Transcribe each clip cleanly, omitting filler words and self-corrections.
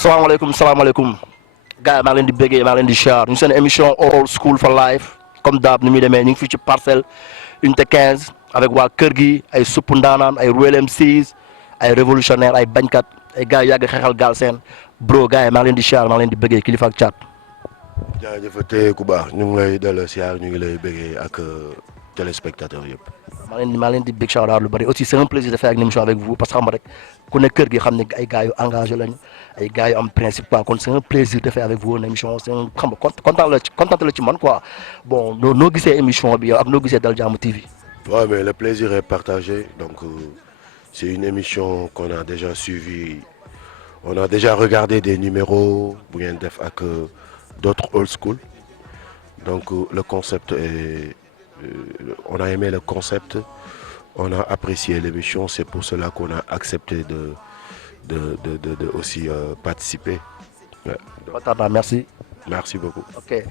salaamaaleykum gars yi maa ngi leen di bëggee maa ngi leen di char ñu seen émission Old School for Life comme daab ni muy demee ñu ngi fii ci parcelle unité 15 avec waa kër gi ay suppu ndaanaan ay Real MCs ay révolutionnaire ay bañkat ay gars yu yàgg xeexal gaal seen bro gars yi maa ngi leen di char maa ngi leen di bëggee kilifa ak caat. jaajëfatee ku baax ñu ngi lay delloo siyaar ñu ngi lay bëggee ak téléspectateurs yëpp. maa leen di big shout out lu bëri aussi c'est un plaisir de faire une émission avec vous parce que xam nga rek ku ne kër gi xam ne ay gars yu engagé lañu ay gars yu am principe quoi kon c'est un plaisir de faire avec vous une émission c'est un xam nga content la ci man quoi bon noo gisee émission bi yow ak noo gisee Dal Jàmm TV. Ouais, mais le plaisir est partagé donc c'est une émission qu'on a déjà suivie on a déjà regardé des numéros bu ngeen def ak d'autres old school donc le concept est on a aimé le concept, on a apprécié l'émission, c'est pour cela qu'on a accepté de aussi participer. Ouais, donc, merci. Merci beaucoup. Ok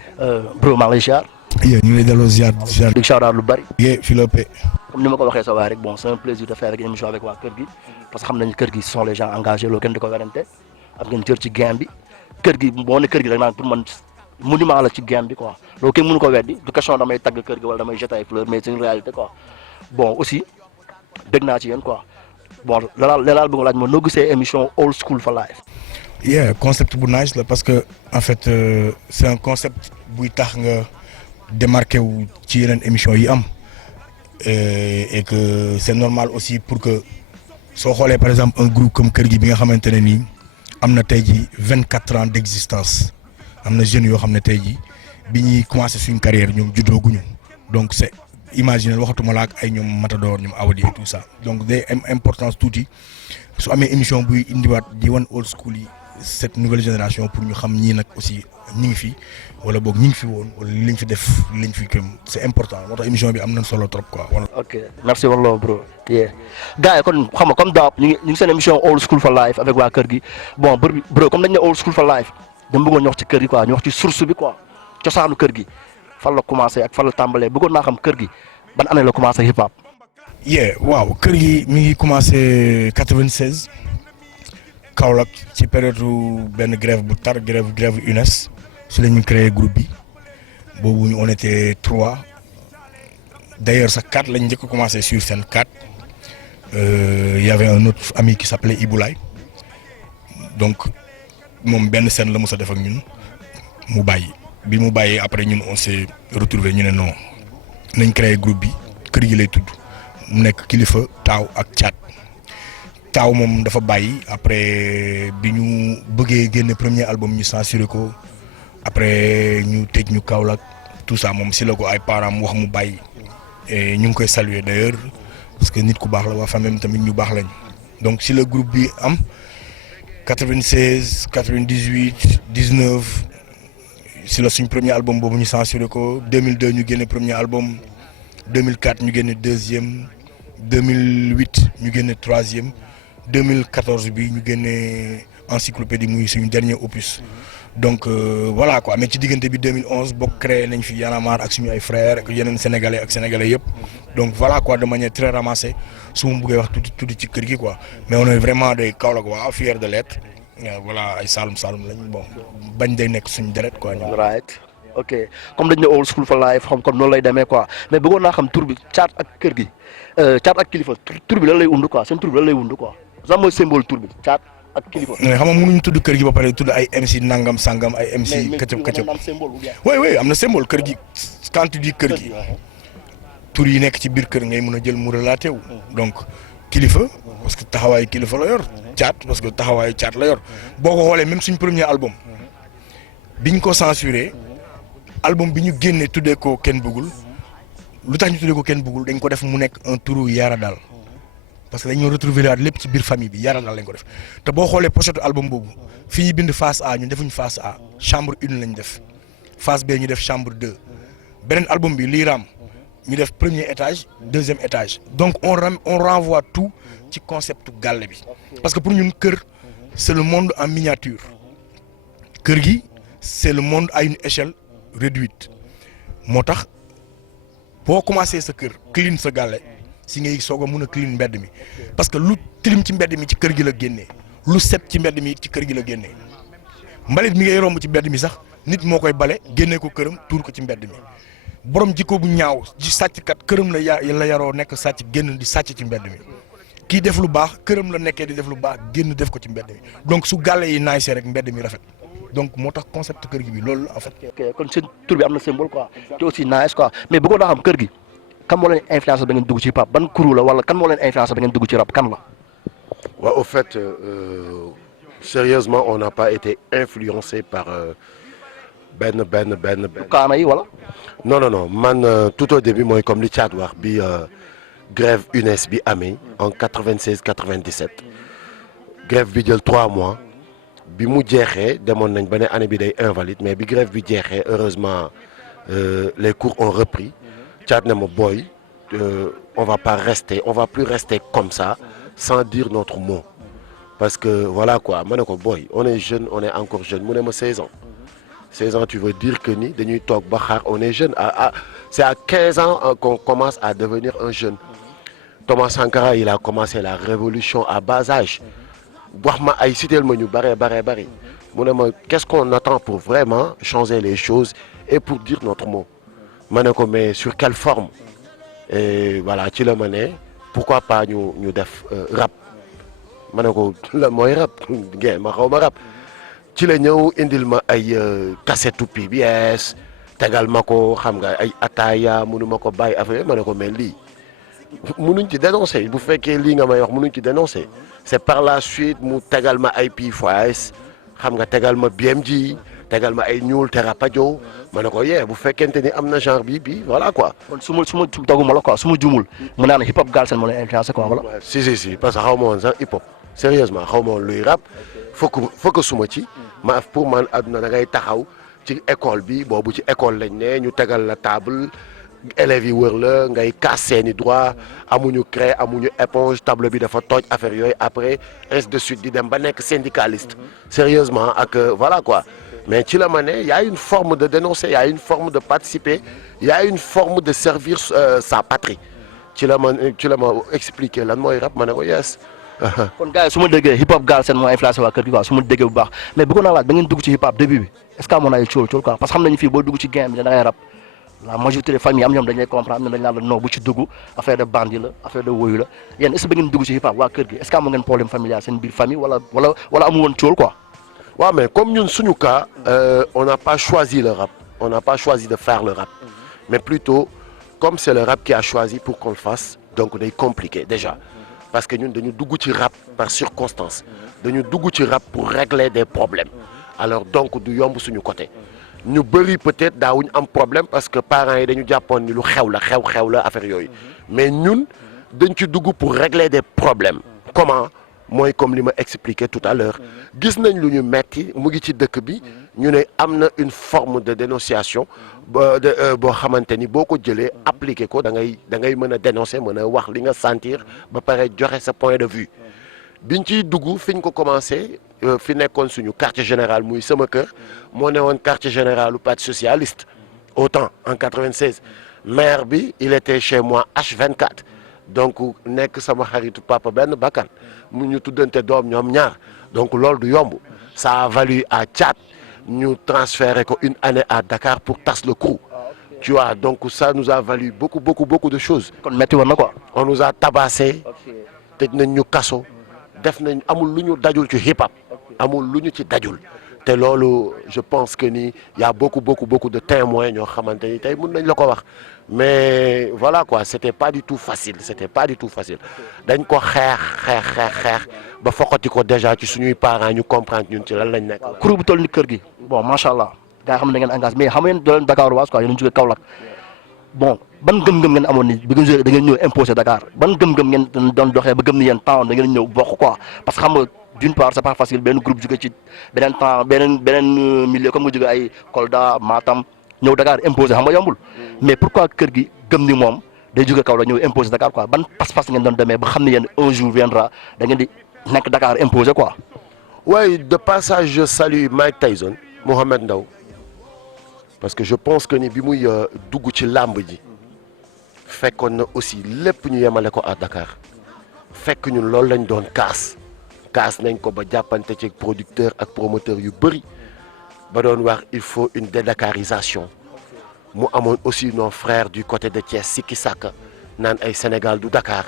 bro maa ngi lay ziar. ñu ngi lay delloo ziar. big shout out lu bari. Philippe. comme ni ma ko waxee sa waay rek bon c'est un plaisir de faire une émission avec waa kër gi parce que xam nañu kër gi ce sont les gens engagés loolu kenn di ko werante am ngeen cër ci game bi kër gi boo ne kër gi rek naan pour man. monument la ci game bi quoi loolu kenn mënu ko weddi du question damay tagg kër gi wala damay jeter ay fleurs mais c'est une réalité quoi bon aussi dégg naa ci yéen quoi bon lalaal bëgg laaj ma noo gisee émission Old School for Life. concept bu nice la parce que en fait c'est un concept buy tax nga démarqué wu ci yeneen émission yi am et que c'est normal aussi pour que soo xoolee par exemple un groupe comme kër gi bi nga xamante ne nii am na tey ji 24 ans d'existence. am na jeunes yoo xam ne tey jii bi ñuy commencé suñ carrière ñoom juddooguñu donc c'est imaginer waxatuma la ak ay ñoom Matador ñoom Awadi et tout ça donc day am importance tuuti su amee émission buy indiwaat di wan old school yi cette nouvelle génération pour ñu xam ñii nag aussi ñi ngi fi wala boog ñi ngi fi woon wala liñ fi def liñ fi këm c'est important moo tax émission bi am nañ solo trop quoi. ok merci wallah bro. gars yi kon xam nga comme daap ñu ngi seen émission Old School for Life avec waa kër gi bon bro comme dañ ne Old School for Life. dama bëggoon ñu wax ci kër gi quoi ñu wax ci source bi quoi cosaanu kër gi fan la commencé ak fan la tàmbalee bëggoon naa xam kër gi ban année la commencé hip hop. waaw kër gi mi ngi commencé 96 Kaolack ci période benn grève bu tar grève UNES si la ñu créé groupe bi boobu on était 3 d'ailleurs sax 4 lañ njëkk a commencé sur scène 4 y avait un autre ami qui s'appelait Iboulaye donc. moom benn scène la mos a def ak ñun mu bàyyi bi mu bàyyee après ñun on s'est retrouvé ñu ne non nañ créé groupe bi kër gi lay tudd mu nekk kilifa taaw ak caat taaw moom dafa bàyyi après bi ñu bëggee génne premier album ñu censuré ko après ñu tëj ñu Kaolack tout ça moom si la ko ay parents wax mu bàyyi et ñu ngi koy saluer d'ailleurs parce que nit ku baax la waa famille tamit ñu baax lañ donc si la groupe bi am. 96 98 19 si la suñ premier album boobu ñu censuré ko 2002 ñu génne premier album 2004 ñu génne deuxième 2008 ñu génne troisième 2014 bi ñu génne encyclopédie muy suñu dernier opus donc voilà quoi mais ci diggante bi 2011 bokk créé nañ fi Y'en a marre ak suñu ay frères ak yeneen sénégalais yëpp donc voilà quoi de manière très ramassée su ma bëggee wax tuuti ci kër gi quoi mais on est vraiment des Kaolack waa fiers de l'être voilà ay Saloum lañ bon bañ day nekk suñu deret quoi. right ok comme dañ ne Old School for Life xam kon noonu lay demee quoi mais bëggoon naa xam tur bi caat ak kër gi caat ak kilifa tur bi lan lay wund quoi seen tur bi lan lay wund quoi lan mooy symbole tur bi caat. ak kilifa xam nga mënuñu tudd kër gi ba pare tudd ay MC nangam sangam ay MC këcëb oui am na symbole kër gi quand tu dis kër gi tur yi nekk ci biir kër ngay mën a jël mu relaté wu donc kilifa parce que taxawaayu kilifa la yor caat parce que taxawaayu caat la yor boo ko xoolee même suñ premier album biñ ko censuré album bi ñu génnee tuddee ko kenn bëggul lu tax ñu tuddee ko kenn bëggul dañ ko def mu nekk un turu yaara daal parce que dañoo retrouver waat lépp ci biir famille bi yaara daal lañ ko def te boo xoolee pochette album boobu fi ñu bind face A ñun defuñ face A chambre 1 lañ def face B ñu def chambre 2 beneen album bi lii raam ñu def premier étage deuxième étage donc on renvoie tout ci concept gàlle bi parce que pour ñun kër c'est le monde en miniature kër gi c'est le monde à une échelle réduite moo tax boo commencé sa kër clean sa gàlle si ngay soog a mun a clean mbedd mi parce que lu tilim ci mbedd mi ci kër gi la génnee lu set ci mbedd mi ci kër gi la génnee mbalit mi ngay romb ci mbedd mi sax nit moo koy bale génnee ko këram tuur ko ci mbedd mi borom jikko bu ñaaw ji sàcckat këram la yaroo nekk sàcc génn di sàcc ci mbedd mi kii def lu baax këram la nekkee di def lu baax génn def ko ci mbedd mi donc su gàlle yi naay see rek mbedd mi rafet donc moo tax concept kër gi bi loolu en fait. ok kon seen tur bi am na symbole quoi te aussi nice quoi mais bëggoon naa xam kër gi kan moo leen influence ba ngeen dugg ci hip hop ban crew la wala kan moo leen influence ba ngeen dugg ci rap kan la. Ouais, au fait, sérieusement, on n'a pas été influencé par Ben. kaana yi wala. Non, man, tout au début, moi, comme les Tchad, bi grève UNES bi amé en 96-97. Grève bi dure 3 mois. Bi mu jeexee demoon nañ ba ne année bi day invalide mais bi grève bi jeexee heureusement les cours ont repris. Tchad ne ma boy, on va plus rester comme ça sans dire notre mot. Parce que voilà quoi, ma ne ko boy, on est jeune, on est encore jeune. Mu ne ma 16 ans. 16 ans, tu veux dire que ni dañuy toog ba xaar on est jeune. C'est à 15 ans qu'on commence à devenir un jeune. Thomas Sankara, il a commencé la révolution à bas âge. Wax ma ay citeel ma ñu bare. Mu ne ma qu'est-ce qu'on attend pour vraiment changer les choses et pour dire notre mot. Ma ne ko mais sur quelle forme? Et voilà, ci la ma ne pourquoi pas ñu def rap. Ma ne ko la mooy rap ngeen ma xaw ma rap. Ci la ñëw indil ma ay cassette PBS tegal ma ko xam nga ay ataaya mënu ma ko bàyyi affaire ma ne ko mais lii mënuñ ci dénoncer bu fekkee lii nga may wax mënuñ ci dénoncer. C'est par la suite mu tegal ma ay P-Foys xam nga tegal ma BMG tegal ma ay ñuul Terapadio ma ne ko bu fekkente ni am na genre bi voilà quoi. kon su ma doguma la quoi su ma jumul mu naan hip hop Galsen moo leen influencé quoi wala. si parce que xaw ma woon sax hip hop sérieusement xaw ma woon luy rap fokk suma ci ma pour man àdduna da ngay taxaw ci école bi boobu ci école lañ ne ñu tegal la table élèves yi wër la ngay casse seeni droit amuñu craie amuñu éponge table bi dafa toj affaire yooyu après ainsi de suite di dem ba nekk syndicaliste sérieusement ak voilà quoi mais ci la ma ne y a une forme de dénoncer y a une forme de participer y a une forme de servir sa patrie ci la ma expliquer lan mooy rap ma ne ko yes. kon gars yi su ma déggee hip hop Galsen moo influencé waa kër gi quoi su ma déggee bu baax mais bëggoon naa laaj ba ngeen dugg ci hip hop début bi est ce que amoon na ay cool quoi parce que xam nañu fii boo dugg ci game bi da ngay rap la majorité des familles am ñoom dañ lay comprendre am dañ naan la non bu ci dugg affaire de bandi la affaire de woyu la yéen est ce que ba ngeen dugg ci hip hop waa kër gi est ce que amoon ngeen problème familial seen biir famille wala amu woon cool quoi. waaw mais comme ñun suñu cas on n'a pas choisi le rap on n'a pas choisi de faire le rap mais plutôt comme c'est le rap qui a choisi pour qu'on le fasse donc day compliqué déjà. Parce que ñun dañu dugg ci rap par circonstance dañu dugg ci rap pour régler des problèmes alors donc du yomb suñu côté ñu bëri peut-être daawuñu am problème parce que parents yi dañu jàppoon ni lu xew la affaire yooyu mais ñun dañ ci dugg pour régler des problèmes comment mooy comme li ma expliqué tout à l'heure gis nañ lu ñu metti mu ngi ci dëkk bi ñu ne am na une forme de dénonciation boo xamante ni boo ko jëlee appliqué ko da ngay mën a dénoncer mën a wax li nga sentir ba pare joxe sa point de vue biñ ciy dugg fi ñu ko commencé fi nekkoon suñu quartier général muy sama kër moo ne woon quartier général u parti socialiste autant en 96 maire bi il était chez moi H24 donc nekk sama xaritu papa benn bakkan mu ñu tuddante doom ñoom ñaar donc loolu du yomb ça a valu à Tchad ñu transféré ko une année à Dakar pour tas le crew tu vois donc ça nous a valu beaucoup de choses. kon metti woon na quoi. on nous a tabassé tëj nañ ñu kaso def nañ amul lu ñu dajul ci hip hop amul lu ñu ci dajul te loolu je pense que ni y a beaucoup de témoins ñoo xamante ni tey mën nañ la ko wax mais voilà quoi c'était pas du tout facile dañ ko xeex ba foqati ko déjà ci suñuy parents ñu comprendre ñun ci lan lañ nekk. crew bu toll ni kër gi bon macha allah gars yi xam ne da ngeen engagé mais xam ngeen doo leen Dakar waas quoi yéen a jóge Kaolack bon ban gëm-gëm ngeen amoon ni bi ngeen jógee da ngeen ñëw imposé Dakar ban gëm-gëm ngeen doon doxee ba gëm ni yéen temps da ngeen ñëw bokk quoi parce que xam nga d'une part c'est pas facile benn groupe jóge ci beneen temps beneen milieu comme nga jóge ay Kolda Matam ñëw Dakar imposé xam nga yombul mais pourquoi kër gi gëm ni moom day jóge Kaolack ñëw imposé Dakar quoi ban pas-pas ngeen doon demee ba xam ne yéen un jour viendra da ngeen di nekk Dakar imposé quoi. Oui, de passage je salue Mike Tyson Mohamed Ndao parce que je pense que ni bi muy dugg ci làmb ji fekkoon na aussi lépp ñu yemale ko à Dakar fekk ñun loolu lañ doon kaas nañ ko ba jàppante ci producteur ak promoteur yu bëri ba doon wax il faut une dédakarisation mu amoon aussi nos frères du côté de Thiès Sikki Saka naan ay Sénégal du Dakar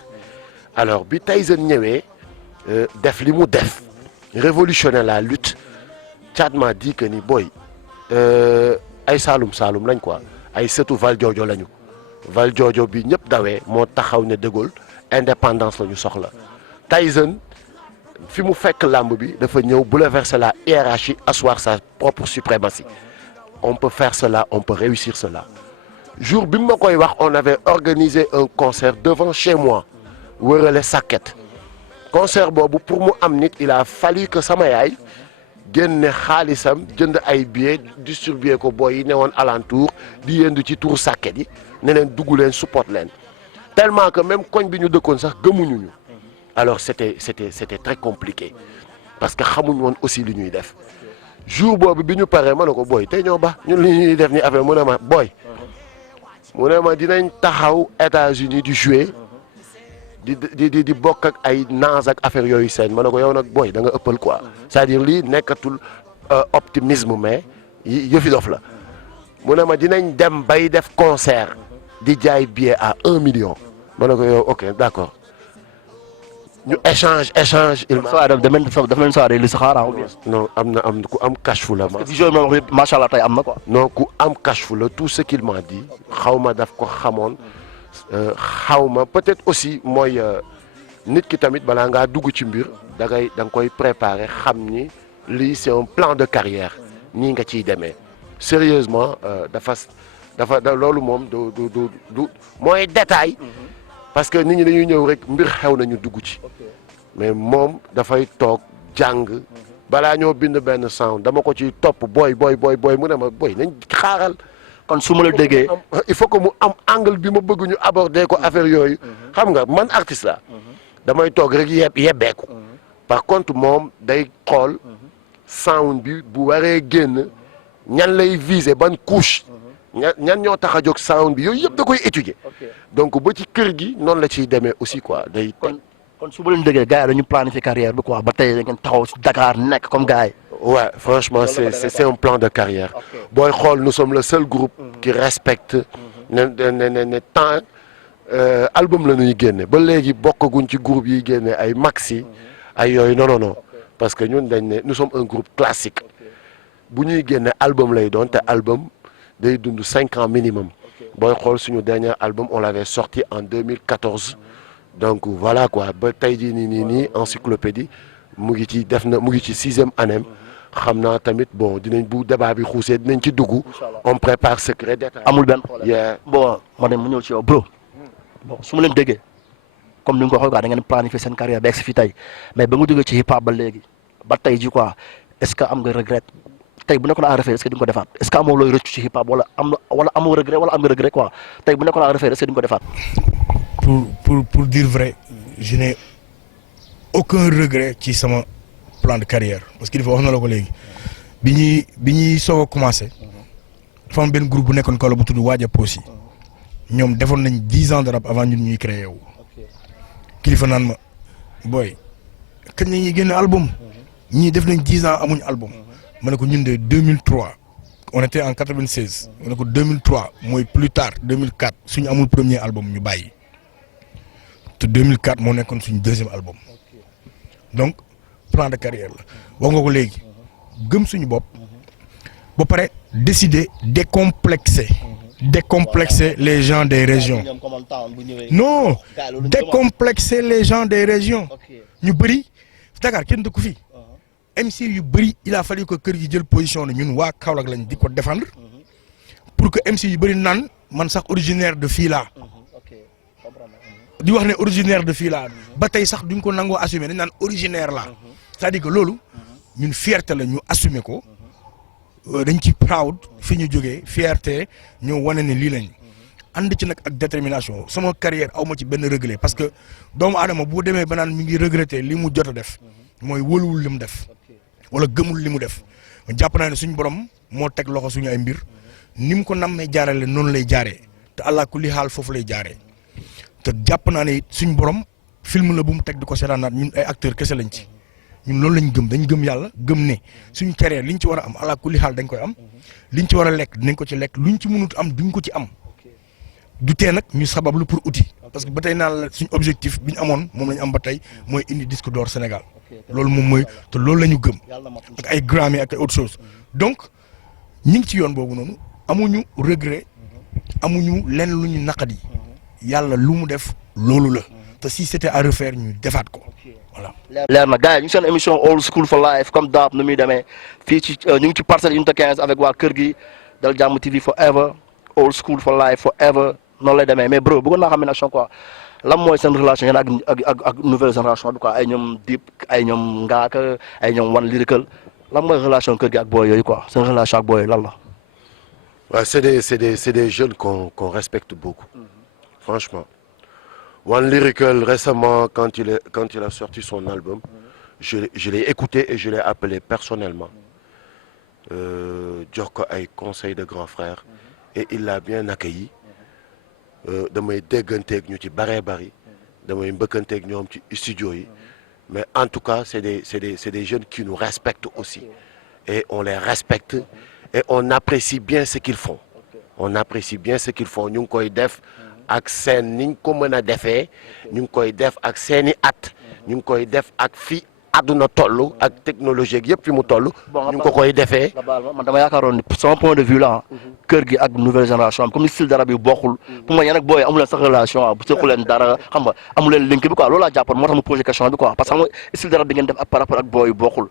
alors bi Tyson ñëwee def li mu def révolutionner la lutte Thiat m'a dit que ni boy ay Saalum Saalum lañ quoi ay sëtu Valdiodio lañu Valdiodio bi ñëpp dawee moo taxaw ne De Gaulle indépendance la ñu soxla Tyson fi mu fekk làmb bi dafa ñëw bouleverser la hiérarchie asseoir sa propre suprématie on peut faire cela on peut réussir cela jour bi ma koy wax on avait organisé un concert devant chez moi wërale Sakket concert boobu pour mu am nit il a fallu que sama yaay génne xaalisam jënd ay billets distribuer ko booy yi ne woon alentour di yendu ci tour Sakket yi ne leen dugg leen support leen tellement que même koñ bi ñu dëkkoon sax gëmuñu ñu alors c'était très compliqué parce que xamuñ woon aussi li ñuy def jour boobu bi ñu paree ma ne ko booy tey ñoo ba ñun li ñuy def ni affaire mu ne ma booy mu ne ma dinañ taxaw États-Unis di jouer di bokk ak ay naas ak affaire yooyu seen ma ne ko yow nag booy da nga ëppal quoi c'est-à-dire lii nekkatul optimisme mais yëfi dof la mu ne ma dinañ dem bay def concert di jaay billet à 1 million ma ne ko yow ok d'accord ñu échange. il dafa mel soirée li si xaaraa non am na ku am cash fu la ma. parce que macha allah tey am na quoi. non ku am cash fu la tout ce qu'il m'a dit xaw ma daf ko xamoon xaw ma peut-être aussi mooy nit ki tamit balaa ngaa dugg ci mbir da nga koy préparer xam ni lii c'est un plan de carrière nii nga ciy demee sérieusement dafa loolu moom du mooy détail. parce que nit ñi dañuy ñëw rek mbir xew nañu dugg ci mais moom dafay toog jàng balaa ñoo bind benn sound dama ko ci topp booy mu ne ma booy nañ xaaral. kon su ma la déggee il faut que mu am angle bi ma bëgg ñu aborder ko affaire yooyu. xam nga man artiste la damay toog rek yebbeeku par contre moom day xool sound bi bu waree génn ñan lay viser ban couche. ñan ñoo tax a jóg sound bi yooyu yëpp da koy étudier donc ba ci kër gi noonu la ciy demee aussi quoi day. kon su ma leen déggee gars yi dañu planifier carrière bi quoi ba tey da ngeen taxaw ci Dakar nekk comme gars yi. ouais franchement c'est un plan de carrière booy xool nous sommes le seul groupe qui respecte ne temps album la ñuy génne ba léegi bokkaguñ ci groupe yi génne ay maxi ay yooyu non parce que ñun dañ ne nous sommes un groupe classique bu ñuy génne album lay doon te album. day dund 5 ans minimum booy xool suñu dernier album on l'avait sorti en 2014 donc voilà quoi ba tey jii nii encyclopédie mu ngi ci 6e année xam naa tamit bon dinañ bu débat bi xuusee dinañ ci dugg on prépare secret d'état amul benn problème bon ma ne mu ñëw ci yow bro bon su ma leen déggee comme ni nga ko waxee quoi da ngeen planifier seen carrière ba egg si fi tey mais ba nga jógee ci hip hop ba léegi ba tey ji quoi est-ce que am nga regret tey bu nekkoon à refaire est-ce que di nga ko defaat est-ce que amoo looy rëccu ci hip hop wala amoo regret wala am nga regret quoi tey bu nekkoon à refaire est-ce que di nga ko defaat. pour dire vrai je n'ai aucun regret ci sama plan de carrière parce que dafa wax na la ko léegi bi ñuy soog a commencé dafa am benn groupe bu nekkoon Kaolack bu tudd Waaja Posi ñoom defoon nañ 10 ans de rap avant ñun ñuy créé wu kilifa naan ma booy kañ la ñuy génne album ñii def nañ 10 ans amuñ album. ma ne ko ñun de 2003 on était en 96 ma ne ko 2003 mooy plus tard 2004 suñu amul premier album ñu bàyyi te 2004 moo nekkoon suñu deuxième album donc plan de carrière la wax nga ko léegi gëm suñu bopp ba pare décider décomplexer les gens des régions non décomplexer les gens des régions ñu bëri Dakar kenn dëkku fi. MC yu bëri il a fallu que kër gi jël position ne ñun waa Kaolack lañ di ko défendre pour que MC yu bëri naan man sax originaire de fii laa di wax ne originaire de fii laa ba tey sax duñ ko nangoo assumer dañ naan originaire laa c'est-à-dire que loolu ñun fierté la ñu assumer ko dañ ci proud fi ñu jógee fierté ñoo wane ne lii lañ ànd ci nag ak détermination sama carrière aw ma ci benn regret parce que doomu aadama bu demee ba naan mi ngi regretter li mu jot a def mooy wóoluwul li mu def. wala gëmul li mu def jàpp naa ne suñu borom moo teg loxo suñu ay mbir ni mu ko nammee jaarale noonu lay jaaree te allah kulli xaal foofu lay jaaree te jàpp naa ne suñu borom film la bu mu teg di ko seetaanaat ñun ay acteurs kese lañ ci ñun loolu lañ gëm dañ gëm yàlla gëm ne suñu carrière liñ ci war a am ala kulli xaal dañ koy am liñ ci war a lekk dinañ ko ci lekk luñ ci mënut am duñ ko ci am du tee nag ñu sabablu pour outil parce que ba tey naan la suñu objectif bi ñu amoon moom la ñu am ba tey mooy indi disque d'or Sénégal loolu moom mooy te loolu la ñu gëm ak ay Grammy ak ay autre chose donc ñi ngi ci yoon boobu noonu amuñu regret amuñu lenn lu ñu naqadi yàlla lu mu def loolu la te si c'était à refaire ñu defaat ko voilà. leer na gars yi ñu seen émission Old School for Life comme daab nu muy demee fii ci ñu ngi ci Parcelles Unité 15 avec waa kër gi Dal Jàmm TV forever Old School for Life forever noonu lay demee mais bro bëggoon naa xam ne nag quoi lan mooy seen relation yéen ak nouvelle génération bi quoi ay ñoom Dip ay ñoom Ngaaka ay ñoom One Lyrical lan mooy relation kër gi ak booy yooyu quoi seen relation ak booy yooyu lan la. Ouais, c'est des jeunes qu'on respecte beaucoup. Franchement. One Lyrical, récemment, quand il a sorti son album, je l'ai écouté et je l'ai appelé personnellement. Jox ko ay conseils de grand frère. Et il l'a bien accueilli. Damay dégganteeg ñu ci baree bari. Damay mbëkkanteeg ñoom ci studio yi. Mais en tout cas, c'est des jeunes qui nous respectent aussi. Et on les respecte. Et on apprécie bien ce qu'ils font. On apprécie bien ce qu'ils font. Ñu ngi koy def ak seen ni ñu ko mën a defee ñu ngi koy def ak seeni at ñu ngi koy def ak fi àdduna toll ak technologie ak yëpp fi mu toll. ñu ngi ko koy defee. man dama yaakaaroon ni son point de vue là kër gi ak nouvelle génération comme ni style dara bi bokkul pour ma yéen ak booy amu leen sax relation bu sequ leen dara xam nga amu leen link bi quoi loolu laa jàppoon moo tax mu posé question bi quoi parce que xam nga style dara bi ngeen def ak par rapport ak booy bokkul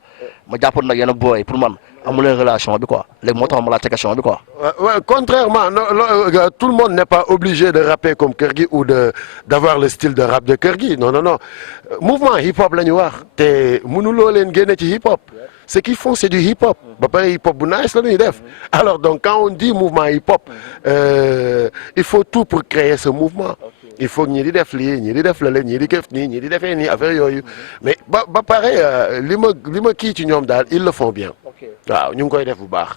ma jàppoon nag yéen ak booy pour man amu leen relation bi quoi léegi moo tax ma laajte question bi quoi. Ouais, contrairement, tout le monde n'est pas obligé de rapper comme Kër Gi ou d'avoir le style de rap de Kër Gi. Non, non, non. Mouvement hip-hop la ñu wax te mënuloo leen génne ci hip-hop. Ce qu'ils font, c'est du hip-hop. Ba pare hip-hop bu nice la ñuy def. Alors donc quand on dit mouvement hip-hop, il faut tout pour créer ce mouvement. Il faut ñi di def lii ñi di def lale ñi di def nii ñi di defee nii affaire yooyu mais ba pare li ma kii ci ñoom daal ils le font bien. waaw ñu ngi koy def bu baax.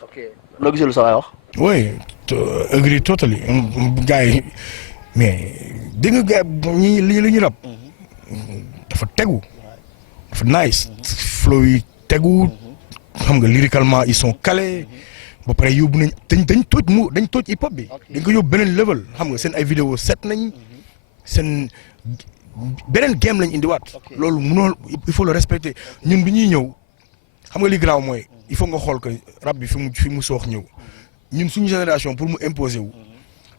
loo gisee lu sa waay wax. oui agree totally gars yi mais dégg nga gars ñi li ñu rab dafa tegu dafa nice flow yi tegu xam nga lyricalement ils sont calés ba pare yóbbu nañ dañ tooj hip hop bi dañ ko yóbbu beneen level xam nga seen ay vidéo set nañ seen beneen game lañ indiwaat loolu mënoo il faut le respecter ñun bi ñuy ñëw xam nga li graaw mooy il faut nga xool que rap bi fi mu soox ñëw ñun suñu génération pour mu imposer wu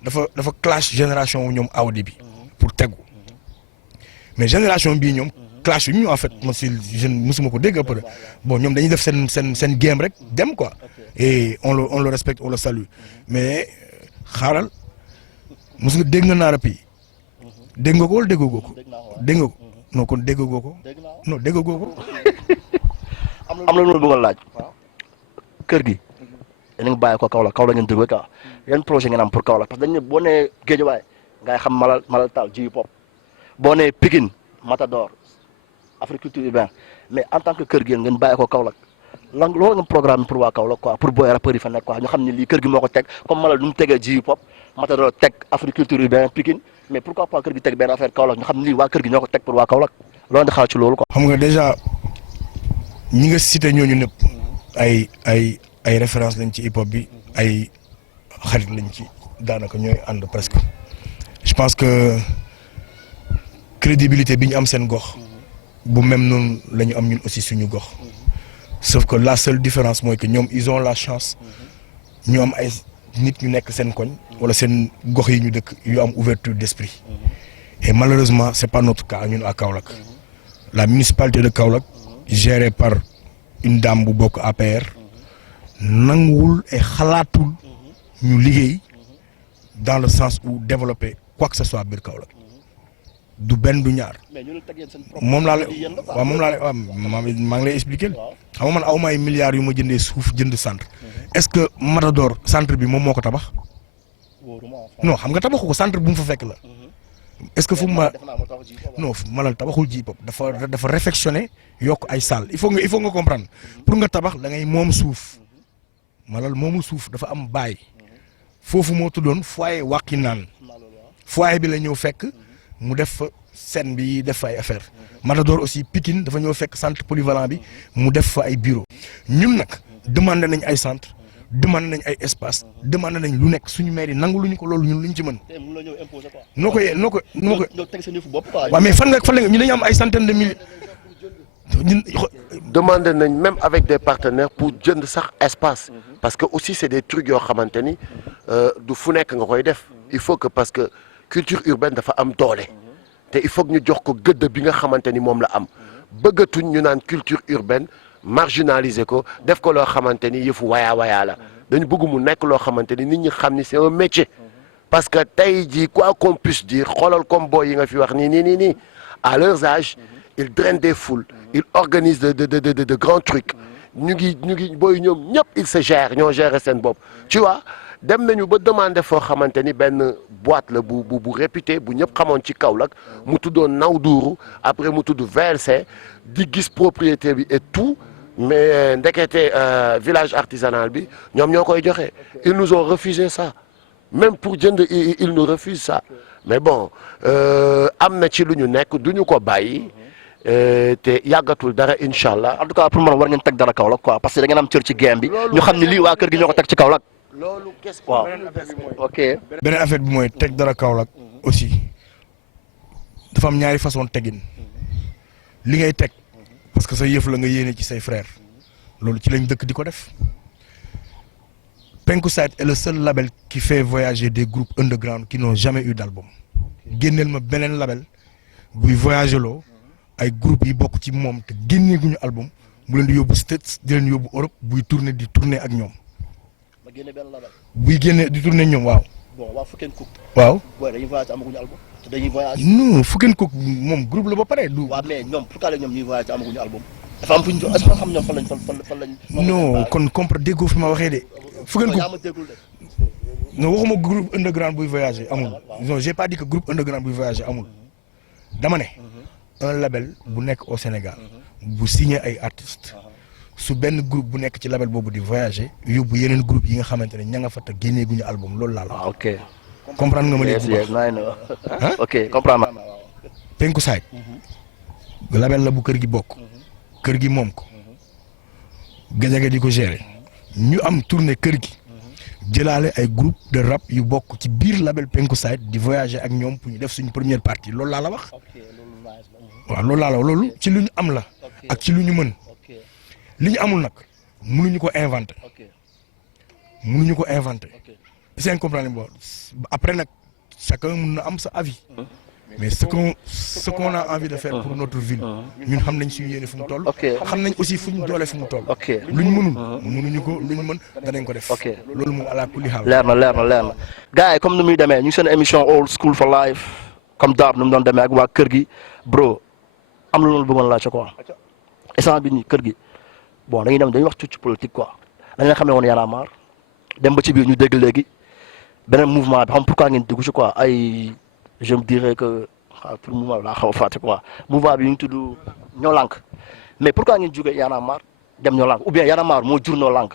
dafa clash génération wu ñoom awdi bi pour tegu mais génération bii ñoom clash yu ñu en fait man si jeune musuma ko dégg après bon ñoom dañuy def seen game rek dem quoi et on le respecte on le salue mais xaaral mos nga dégg nga naa rap yi dégg nga ko wala déggoo ko dégg nga ko non kon déggoo ko non déggoo ko. am na lu ma bëggoon laaj kër gi yéen a ngi bàyyi ko Kaolack ngeen déglu quoi yan projet ngeen am pour Kaolack parce que dañ ne boo nee Guédiawaye ngay xam Malal Tall ji pop boo nee Pikine Matador agriculture urbaine mais en tant que kër gi yéen ngeen bàyyi ko Kaolack lan loolu nga programme pour waa Kaolack quoi pour booy rappeurs yi fa nekk quoi ñu xam ne lii kër gi moo ko teg comme Malal du mu tegee ji pop Matador teg agriculture urbaine Pikine mais pourquoi pas kër gi teg benn affaire Kaolack ñu xam ne lii waa kër gi ñoo ko teg pour waa Kaolack loolu nga xaar ci loolu quoi. xam nga déjà ñi nga cité ñooñu nëpp ay référence lañ ci hip hop bi ay xarit lañ ci daanaka ñooy ànd presque je pense que crédibilité bi ñu am seen gox bu même noonu la ñu am ñun aussi suñu gox sauf que la seule différence mooy que ñoom ils ont la chance ñu am ay nit ñu nekk seen koñ wala seen gox yi ñu dëkk yu am ouverture d'esprit et malheureusement c'est pas notre cas ñun à Kaolack la municipalité de Kaolack gérée par une dame bu bokk APR nanguwul et xalaatul ñu liggéey dans le sens où développer quoi que ce soit biir Kaolack du benn du ñaar moom laa maa ngi lay expliquer xam nga man aw ma ay milliards yu ma jëndee suuf jënd centre est-ce que Matador centre bi moom moo ko tabax non xam nga tabaxu ko centre bu mu fa fekk la est-ce que fu mu non Malal tabaxul ji pop dafa réfectionné yokk ay salle il faut nga comprendre pour nga tabax da ngay moom suuf Malal moomul suuf dafa am baay foofu moo tuddoon foyer Wakhinane foyer bi la ñëw fekk mu def fa scène bi def fa ay affaire Matador aussi Pikine dafa ñëw fekk centre polyvalent bi mu def fa ay bureau ñun nag demandé nañ ay centre demandé nañ ay espace demandé nañ lu nekk suñu maire yi nangu luñu ko loolu ñun luñ ci mën noo ko waaw mais fan nga ñu dañu am ay centaine de milliers demandé nañ même avec des partenaires pour jënd sax espace parce que aussi c'est des trucs yoo xamante ni du fu nekk nga koy def il faut que parce que culture urbaine dafa am doole te il faut que ñu jox ko gëdd bi nga xamante ni moom la am bëggatuñ ñu naan culture urbaine marginaliser ko def ko loo xamante ni yëfu wayaa la dañu bëgg mu nekk loo xamante ni nit ñi xam ni c'est un métier parce que tey jii quoi qu'on puisse dire xoolal comme boy yi nga fi wax nii à leurs âges ils drainent des foules ils organisent de grands trucs ñu ngi booy ñoom ñëpp ils se gèrent ñoo gérer seen bopp tu vois dem nañu ba demander foo xamante ni benn boîte la bu réputé bu ñëpp xamoon ci Kaolack mu tuddoon Nawduru après mu tudd VLC di gis propriété bi et tout mais ndekete village artisanal bi ñoom ñoo koy joxe ils nous ont refusé ça même pour jënd ils nous refusent ça mais bon am na ci lu ñu nekk du ñu ko bàyyi te yàggatul dara incha allah. en tout cas pour man war ngeen teg dara Kaolack quoi parce que da ngeen am cër ci game bi ñu xam ne lii waa kër gi ñoo ko teg ci Kaolack. loolu qu'est-ce que waaw ok. beneen affaire bi mooy teg dara Kaolack aussi dafa am ñaari façon tegin li ngay teg parce que sa yëf la nga yéene ci say frères loolu ci lañ dëkk di ko def Penku Side est le seul label qui fait voyager des groupes underground qui n'ont jamais eu d'album génneel ma beneen label buy voyager loo ay groupes yi bokk ci moom te génnee guñu album bu leen di yóbbu States di leen yóbbu Europe buy tourner ak ñoom. buy génne di tourner ñoom waaw. bon waa Fuken Cook. waaw. booy dañuy voyage amaguñu album te dañuy voyage. non Fuken Cook moom groupe la ba pare du. waaw mais ñoom pourquoi la ñoom ñuy voyage amaguñu album. dafa am fu ñu est-ce que xam ñoom fan lañ. non kon comprendre déggoo fi ma waxee de. Fuken Cook yaa ma déggul de. non waxuma groupe underground buy voyager amul. non j'ai pas dit que groupe underground buy voyager amul. dama ne. un label bu nekk au Sénégal. bu signé ay artistes. su benn groupe bu nekk ci label boobu di voyager yóbbu yeneen groupe yi nga xamante ne ña nga fa te génnee guñu album loolu laa la. ah ok. comprendre nga ma léegi bu baax ok comprendre naa. Penku Side. label la bu kër gi bokk. kër gi moom ko. Gadiaga di ko gérer. ñu am tournée kër gi. jëlaale ay groupe de rap yu bokk ci biir label Penku Side di voyager ak ñoom pour ñu def suñu première partie loolu laa la wax. waaw loolu laa la wax loolu ci lu ñu am la. ak ci lu ñu mën. li ñu amul nag mënuñu ko inventer mënuñu ko inventer c'est incompréhensible après nag chacun mën na am sa avis mais ce qu'on a envie de faire pour notre ville ñun xam nañ suñu yéene fu mu toll xam nañ aussi fu ñu doole fu mu toll luñ mënul mënuñu ko luñ mën danañ ko def loolu moom ala kulli xaal leer na gars yi comme ni muy demee ñu seen émission Old School for Life comme daab ni mu doon demee ak waa kër gi bro am lu loolu bëggoon laajte quoi instant bi nii kër gi bon dañuy wax ci politique quoi dañ leen xamee woon Y'en a marre dem ba ci biir ñu dégg léegi beneen mouvement bi xam pourquoi ngeen dugg ci quoi ay je me dirais que pour mouvement bi laa xaw a fàtte quoi mouvement bi ñu tudd ñoo lànk mais pourquoi ngeen jógee Y'en a marre dem ñoo lànk ou bien Y'en a marre moo jur ñoo lànk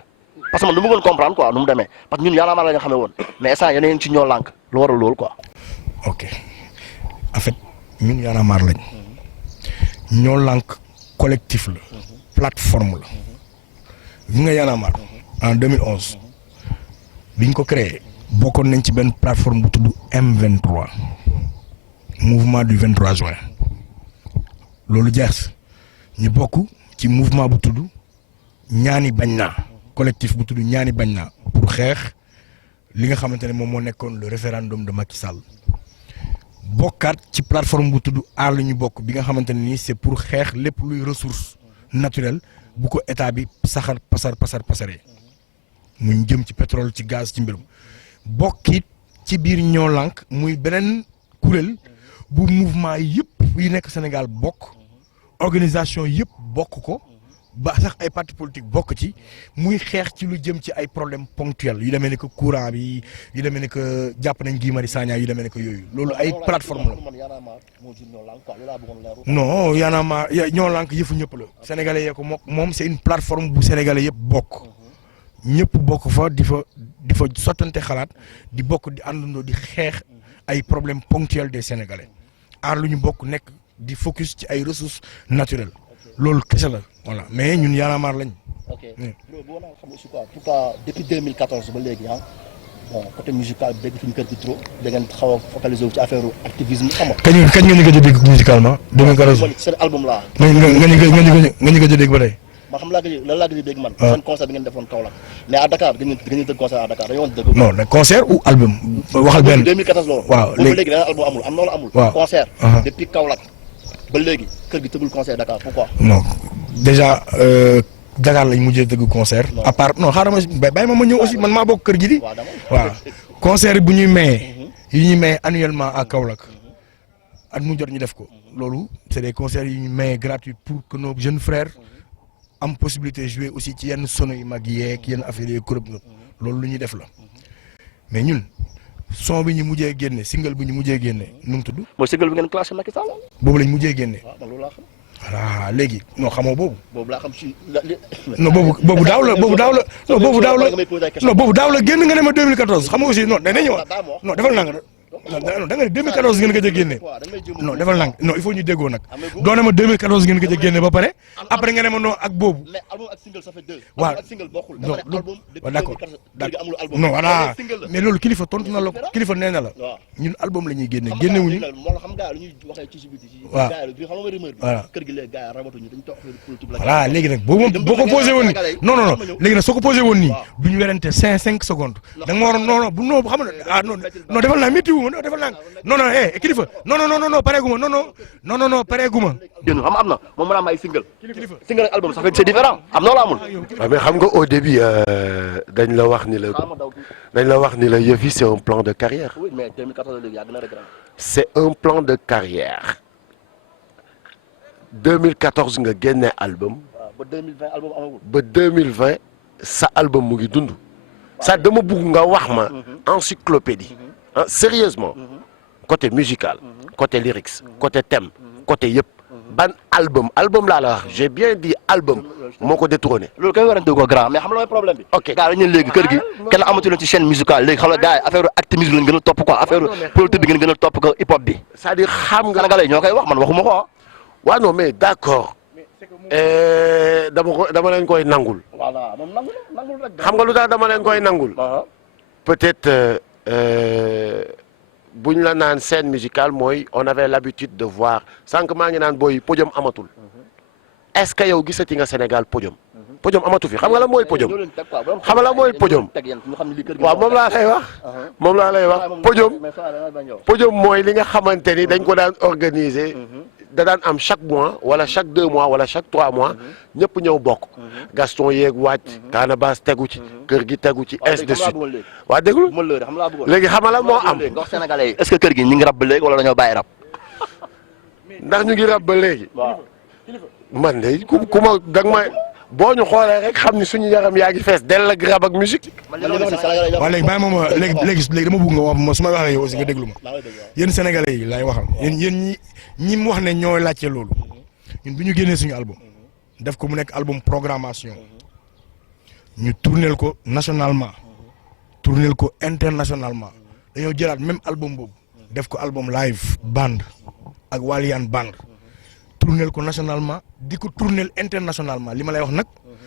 parce que man du ma gën comprendre quoi nu mu demee parce que ñun Y'en a marre la nga xamee woon mais instant yéen a ngi ci ñoo lànk lu waral loolu quoi. ok en fait ñun Y'en a marre lañ ñoo lànk collectif la. plateforme la ñu nga Y'en a marre en 2011 biñ ko créé bokkoon nañ ci benn plateforme bu tudd M23 mouvement du 23 juin loolu jeex ñu bokk ci mouvement bu tudd ñaani bañ naa collectif bu tudd ñaani bañ naa pour xeex li nga xamante ne moom moo nekkoon le référendum de Macky Sall bokkaat ci plateforme bu tudd aar la ñu bokk bi nga xamante ne nii c'est pour xeex lépp luy ressource naturel bu ko état bi saxar pasaree mu jëm ci pétrole ci gaz ci mbirum bokkit ci biir ñoo lànk muy beneen kuréel bu mouvement yëpp yi nekk Sénégal bokk organisation yëpp bokk ko ba sax ay parti politique bokk ci muy xeex ci lu jëm ci ay problèmes ponctuels yu demee ne que courant bi yu demee ne que jàpp nañ Guy Marius Sagna yu demee ne que yooyu loolu ay plateforme la non Y'en a marre ñoo lànk yëfu ñëpp la sénégalais yee ko moom c'est une plateforme bu sénégalais yëpp bokk ñëpp bokk fa di fa sottante xalaat di bokk di àndandoo di xeex ay problèmes ponctuels des sénégalais aar lu ñu bokk nekk di focus ci ay ressources naturelles loolu kese la voilà mais ñun Y'en a marre lañ. ok loolu boo naa xam aussi quoi en tout cas depuis 2014 ba léegi bon côté musical bi déggatuñu kër gi trop da ngeen xaw a focaliser wu ci affaire activisme xam nga. kañ nga ñu gëj a dégg musicalement. 2014 seen album laa. nga ñu gëj a dégg ba tey. ma xam lan laa gëj a dégg man. seen concert bi ngeen defoon Kaolack mais à Dakar dañu tëgg concert à Dakar dañoo woon dëgg. non concert ou album. waxal benn 2014 la woon. waaw léegi da album amul am na wala amul. waaw concert. depuis Kaolack ba léegi kër gi tëggul concert Dakar pourquoi. non déjà Dakar lañ mujjee dëgg concert. à part non xaaral ma bàyyi ma ñëw aussi man maa bokk kër gi di. waaw concert bu ñuy maye. yi ñuy maye annuellement à Kaolack. at mu jot ñu def ko. loolu c'est des concerts yi ñu maye gratuits pour que nos jeunes frères am possibilité jouer aussi ci yenn sono yu mag yeeg yenn affaires yi kuréel loolu lu ñuy def la mais ñun son bi ñu mujjee génne single bi ñu mujjee génne nu mu tudd. mooy single bi ngeen clashé Macky Sall. boobu lañ mujjee génne. waaw man loolu laa xam. voilà léegi non xamoo boobu. boobu laa xam si non boobu daaw la non boobu daaw la génn nga ne ma 2014 xam nga aussi non dañuy ñëwaat non defal naa nga non da nga ne 2014 ngeen gëj a génne non defal naa non il faut ñu déggoo nag doo ne ma 2014 ngeen gëj a génne ba pare après nga ne ma non ak boobu. mais album ak single ça fait deux. waaw ak single bokkul. non d'accord amul album. non voilà mais loolu kilifa tontu na la ko kilifa nee na la ñun album la ñuy génne génne wuñu. xam nga lu ñuy waxee ci biti ci. waaw xam nga rumeur bi. voilà kër gi léegi gars yi rabatuñu dañu toog politique la. voilà léegi nag boo ko posé woon nii non léegi nag soo ko posé woon nii duñu werante 5 secondes da nga ma waroon non bu non xam nga non defal naa métti wu ma defal naa non kilifa non pareeguma non pareeguma. xam am na moom mën naa am ay single. single ak album ça fait c'est différent am na wala amul. mais xam nga au début dañ la wax ni la yëf yi c'est un plan de carrière. oui mais 2014 léegi yàgg na rek. c'est un plan de carrière 2014 nga génne album. ba 2020 album amagul. ba 2020 sa album mu ngi dund. ça dama bugg nga wax ma encyclopédie. Sérieusement. côté musical. côté lyrics. côté thème. côté yëpp. ban album laa la wax j'ai bien dit album moo ko détrôné. loolu kay warante ko grand mais xam nga mooy problème bi. ok gars yi dañu ne léegi kër gi kenn amatu leen ci chaîne musicale léegi xam nga gars yi affaire activisme lañ gën a topp quoi affaire politique bi ngeen gën a topp ko hip hop bi. c'est-à-dire xam nga. Sénégalais ñoo koy wax man waxuma ko waaw non mais d'accord dama leen koy nangul. voilà moom nangul rek. xam nga lu tax dama leen koy nangul. peut-être buñ la naan scène musicale mooy on avait l'habitude de voir sànq maa ngi naan booy podium amatul. est-ce que yow gisati nga Sénégal podium. podium amatu fi xam nga la mooy podium. xam nga la mooy podium. waaw moom laa lay wax. moom laa lay wax podium mooy li nga xamante ni dañ ko daan organiser. da daan am chaque mois wala chaque 2 mois wala chaque 3 mois ñëpp ñëw bokk. Gaston yeeg wàcc. Canabasse tegu ci. kër gi tegu ci ainsi de suite. waa déglu léegi xam nga la moo am. Sénégalais est-ce que kër gi ñu ngi rab ba léegi wala dañoo bàyyi rab. ndax ñu ngi rab ba léegi. man de ku ma da nga ma boo ñu xoolee rek xam ni suñu yaram yaa ngi fees dell ak rab ak musique. waaw léegi bàyyi ma léegi dama bëgg nga wax ma su ma waxee yow aussi nga déglu ma yéen sénégalais yi laay waxal yéen ñi mu wax ne ñooy laajte loolu ñun bi ñu génnee suñu album def ko mu nekk album programmation ñu tournel ko nationalement tournel ko internationalement dañoo jëlaat même album boobu def ko album live band ak Walian band tournel ko nationalement di ko tournel internationalement li ma lay wax nag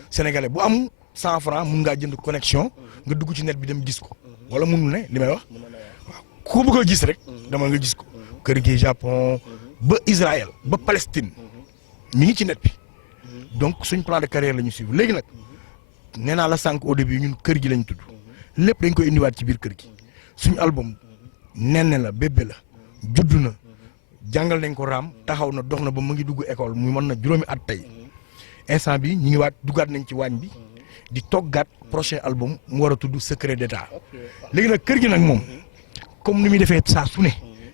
sénégalais bu am 100 francs mun ngaa jënd connexion nga dugg ci net bi dem gis ko wala munul ne li may wax waaw ku bëgg a gis rek dama nga gis ko kër gi Japon ba Israël ba Palestine mi ngi ci net bi donc suñ plan de carrière la ñu suivre léegi nag nee naa la sànq au début ñun kër gi lañ tudd lépp dañ koy indiwaat ci biir kër gi suñu album nen la bébé la judd na jàngal nañ ko raam taxaw na dox na ba mu ngi dugg école muy mën na juróomi at tey instant bi ñu ngi waat duggaat nañ ci waañ bi di toggaat prochain album mu war a tudd secret d'état léegi nag kër gi nag moom comme ni muy defee saa su ne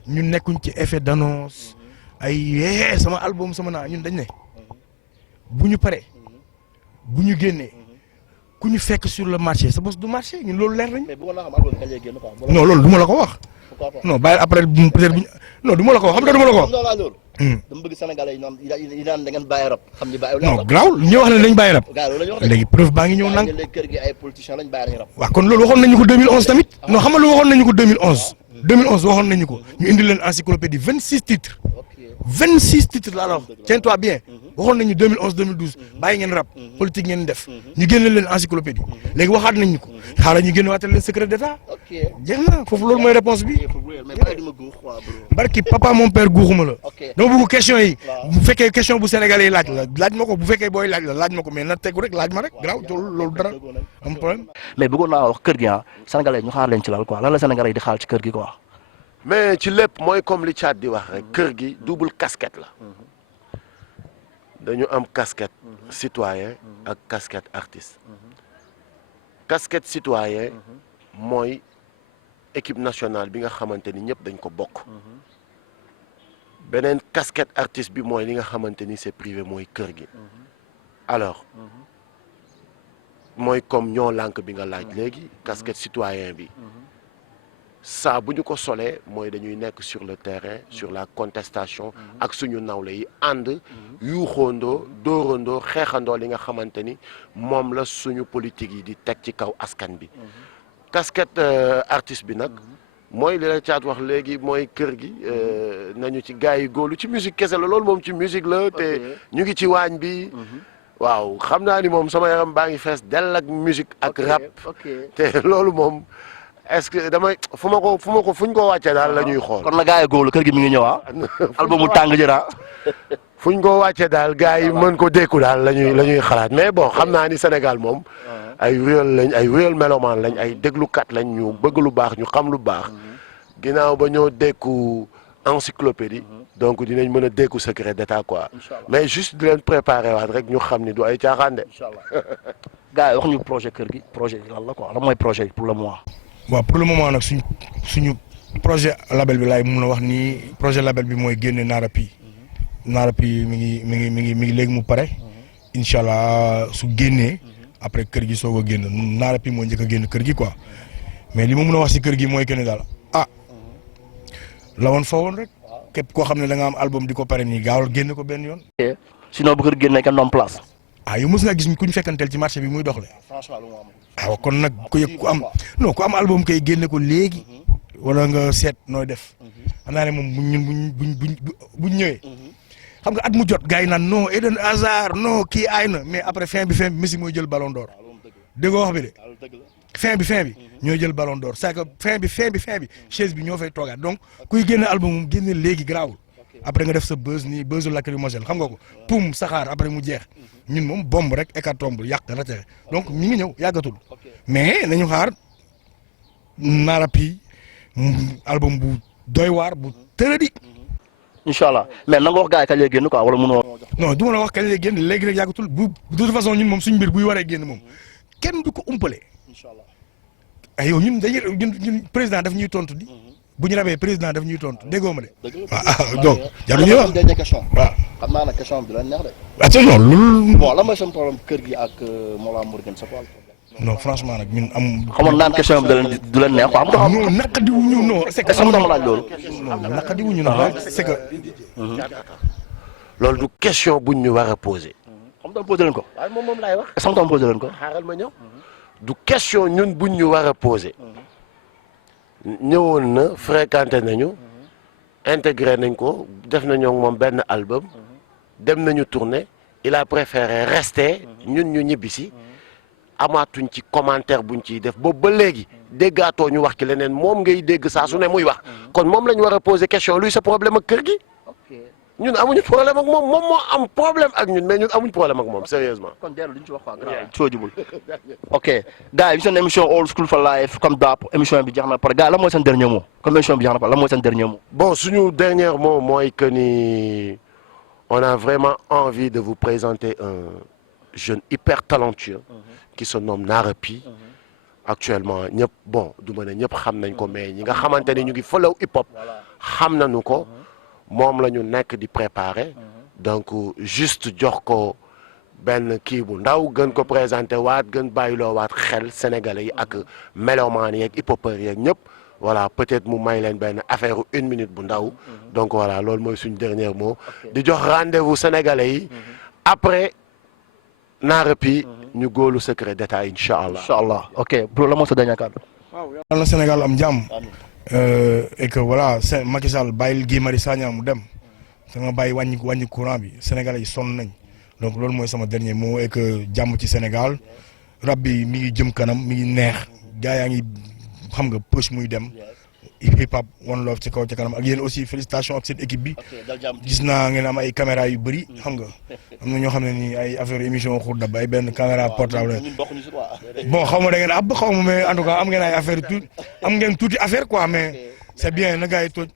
ñun nekkuñ ci effet d'annonce ay sama album sama naa ñun dañ ne bu ñu paree bu ñu génnee ku ñu fekk sur le marché sa bos du marché ñun loolu leer nañ. non loolu du ma la ko wax. non bàyyi après peut-être non du ma la ko wax xam nga du ma la ko wax. dama bëgg Sénégalais yi naan da ngeen bàyyi rab xam ni bàyyi non graaw ñu wax ne dañ bàyyi rab léegi preuve baa ngi ñëw nang kër gi ay politiciens lañ bàyyi rab waaw kon loolu waxoon nañu ko 2011 tamit non xam nga lu waxoon nañu ko 2011 2011 waxoon nañu ko ñu indi leen encyclopédie 26 titres 26 titres laa la wax tiens-toi bien waxoon nañu 2011 2012 bàyyi ngeen rap politique ngeen def ñu génne leen encyclopédie léegi waxaat nañ ñu ko xaaral ñu génne waatal leen secret d'état jeex na foofu loolu mooy réponse bi barki papa mon père guuxuma la dama bëgg question yi bu fekkee question bu sénégalais yi laaj ma ko bu fekkee booy laaj ma ko mais na tegu rek laaj ma rek garaaw loolu dara am problème mais bëggoon naa wax kër gi sénégalais ñu xaar leen ci lal quoi lan la sénégalais yi di xaar ci kër gi quoi mais ci lépp mooy comme li Thiat di wax rek kër gi double casquette la dañu am casquette citoyen ak casquette artiste casquette citoyen mooy équipe nationale bi nga xamante ni ñëpp dañ ko bokk beneen casquette artiste bi mooy li nga xamante ni c'est privé mooy kër gi alors mooy comme ñoo lànk bi nga laaj léegi casquette citoyen bi saa bu ñu ko solee mooy dañuy nekk sur le terrain sur la contestation ak suñu nawle yi ànd yuuxoondoo dóorandoo xeexandoo li nga xamante ni moom la suñu politique yi di teg ci kaw askan bi casquette artiste bi nag mooy li la Thiat wax léegi mooy kër gi nañu ci gars yi góolu ci musique kese la loolu moom ci musique la te ñu ngi ci waañ bi waaw xam naa ni moom sama yaram baa ngi fees dell ak musique ak rap te loolu moom est-ce que damay fuñ ko wàccee daal la ñuy xool. kon la gars yi góolu kër gi mi ngi ñëw album mu tàng jëra fuñ ko wàccee daal gars yi mën ko dékku daal la ñuy xalaat mais bon xam naa ni Sénégal moom ay real mélomane lañ ay déglukat lañ ñu bëgg lu baax ñu xam lu baax ginnaaw ba ñoo dékku encyclopédie donc dinañ mën a dékku secret d'état quoi mais juste di leen préparer waat rek ñu xam ni du ay caaxaan de. gars yi wax ñu projet kër gi projet lan la quoi lan mooy projet pour le mois. waaw pour le moment nag suñu projet label bi laay mun a wax nii projet label bi mooy génne Naarapi Naarapi mi ngi léegi mu pare incha allah su génnee après kër gi soog a génn Naarapi moo njëkk a génn kër gi quoi mais li ma mun a wax si kër gi mooy que ne daal la woon fa woon rek képp koo xam ne da nga am album di ko pare nii gaawal génne ko benn yoon. sinon bu kër génnee kenn doon place. yow mos nga gis ku ñu fekkanteel ci marché bi muy doxle kon nag ku am album kay génne ko léegi wala nga seet nooy def xam naa ne moom buñ ñëwee xam nga at mu jot gars yi naan non Eden Hazard non kii aay na mais après fin bi Messi mooy jël ballon d'or dégg nga wax bi de fin bi ñooy jël ballon d'or c'est que fin bi chaise bi ñoo fay toogaat donc kuy génne album moom génne léegi garaawul après nga def sa buzz nii buzzu lacrymogène xam nga ko poum saxaar après mu jeex ñun moom bomb rek hécatombe yàq raté donc mi ngi ñëw yàggatul mais nañu xaar Naarapi album bu doy waar bu tëradi. incha allah mais na nga wax gars yi kañ lay génn quoi wala mënoo. non du ma la wax kañ lay génn léegi rek yàggatul bu de toute façon ñun moom suñ mbir buy waree génn moom kenn du ko umpale. incha allah yow ñun président daf ñuy tontu di. bu ñu rabee président daf ñuy tontu déggoo ma de. donc jaruñuy wax dernière question. waaw xam naa ne question bi la neex de. attention loolu. bon lan mooy seen problème kër gi ak Mollah Morgun c'est quoi le problème. non franchement nag ñun xamoon naan question bi du leen neex quoi. non naqadiwuñu non. c'est que sama laaj loolu. non naqadiwuñu non c'est que. loolu du question buñ ñu war a poser. xam nga posé leen ko. waaye moom laay wax. est-ce que posé leen ko. xaaral ma ñëw. du question ñun buñ ñu war a poser. ñëwoon na fréquenté nañu intégré nañ ko def nañoo moom benn album dem nañu tourner il a préféré rester ñun ñu ñibbisi amaatuñ ci commentaire buñ ciy def boobu ba léegi déggaatoo ñu wax ci leneen moom ngay dégg saa su ne muy wax kon moom la ñu war a poser question luy sa problème ak kër gi ñun amuñu problème ak moom moo am problème ak ñun mais ñun amuñ problème ak moom sérieusement. kon jarul li ñu ci wax quoi grave soo jubul. ok gars yi seen émission Old School for Life comme dap émission bi jeex na pare gars la mooy seen dernier mot comme émission bi jeex na pare la mooy seen dernier mot. bon suñu dernier mot mooy que ni on a vraiment envie de vous présenter un jeune hyper talentueux qui se nomme Naarapi. actuellement ñëpp bon du ma ne ñëpp xam nañ ko mais ñi nga xamante ni ñu ngi follow hip hop xam nañu ko. moom la ñu nekk di préparer donc juste jox ko benn kii bu ndaw gën ko présenter waat gën bàyyiloo waat xel sénégalais yi ak mélomanes yeeg hip-hopeurs yeeg ñëpp voilà peut-être mu may leen benn affaire 1 minute bu ndaw donc voilà loolu mooy suñu dernier mot di jox rendez-vous sénégalais yi après Naarapi ñu góolu secret d'état incha allah. incha allah ok pour la moo sa dernier kàddu. waaw yàlla na Sénégal am jàmm. et que voilà Macky Sall bàyyil Guy Marius Sagna mu dem da nga bàyyi wàññi courant bi Sénégalais yi sonn nañ donc loolu mooy sama dernier mot et que jàmm ci Sénégal rab bi mi ngi jëm kanam mi ngi neex gaa yaa ngi xam nga push muy dem hip hop one love ci kaw ci kanam ak yéen aussi félicitations ak seen équipe bi gis naa ngeen am ay caméra yu bëri xam nga am na ñoo xam ne ni ay affaire émission xur dab ay benn caméra portable bon xaw ma da ngeen ab xaw ma mais en tout cas am ngeen ay affaire tuuti am ngeen tuuti affaire quoi mais c'est bien na gars yi tooj